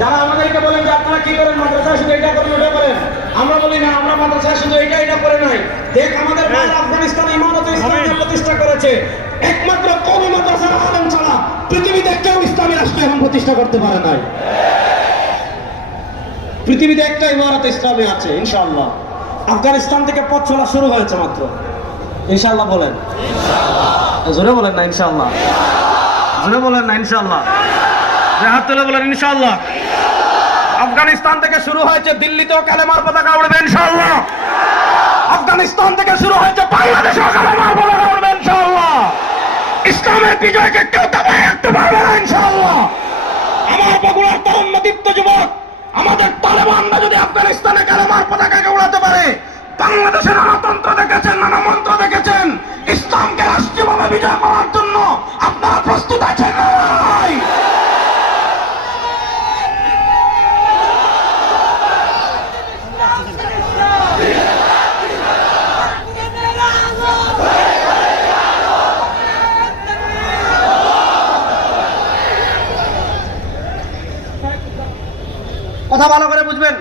যারা আমাদেরকে বলেন যে আপনারা কি করেন মাদ্রাসায় শুধু এটা করেন ওটা করেন আমরা বলি না আমরা মাদ্রাসায় শুধু এটা এটা করে নাই। দেখ আমাদের ভাই আফগানিস্তান ইমামত ইসলামকে প্রতিষ্ঠা করেছে। একমাত্র কোন মাদ্রাসার আলেম ছাড়া পৃথিবীতে কেউ ইসলামী রাষ্ট্র এখন প্রতিষ্ঠা করতে পারে নাই। পৃথিবীতে একটা ইমারত ইসলামে আছে ইনশাআল্লাহ। আফগানিস্তান থেকে পথ চলা শুরু হয়েছে মাত্র। ইনশাআল্লাহ বলেন। জোরে বলেন না ইনশাআল্লাহ। জোরে বলেন না ইনশাআল্লাহ। ইনশাআল্লাহ। আফগানিস্তান থেকে শুরু হয়েছে দিল্লিতেও কালেমার পতাকা উড়বে, ইনশাআল্লাহ। আফগানিস্তান থেকে শুরু হয়েছে বাংলাদেশেও কালেমার পতাকা উড়বে, ইনশাআল্লাহ। ইসলামের বিজয়কে কেউ দাবায় রাখতে পারবে না, ইনশাআল্লাহ। আমার বগুড়ার তরুণদীপ্ত যুবক, আমাদের তালেবানরা যদি আফগানিস্তানে কালেমার পতাকাকে উড়াতে পারে, বাংলাদেশে নানা দেখেছেন, নানা মন্ত্র দেখেছেন, ইসলামকে রাষ্ট্রীয়ভাবে বিজয় করার জন্য আপনারা প্রস্তুত আছেন না ভাই? কথা ভালো করে বুঝবেন।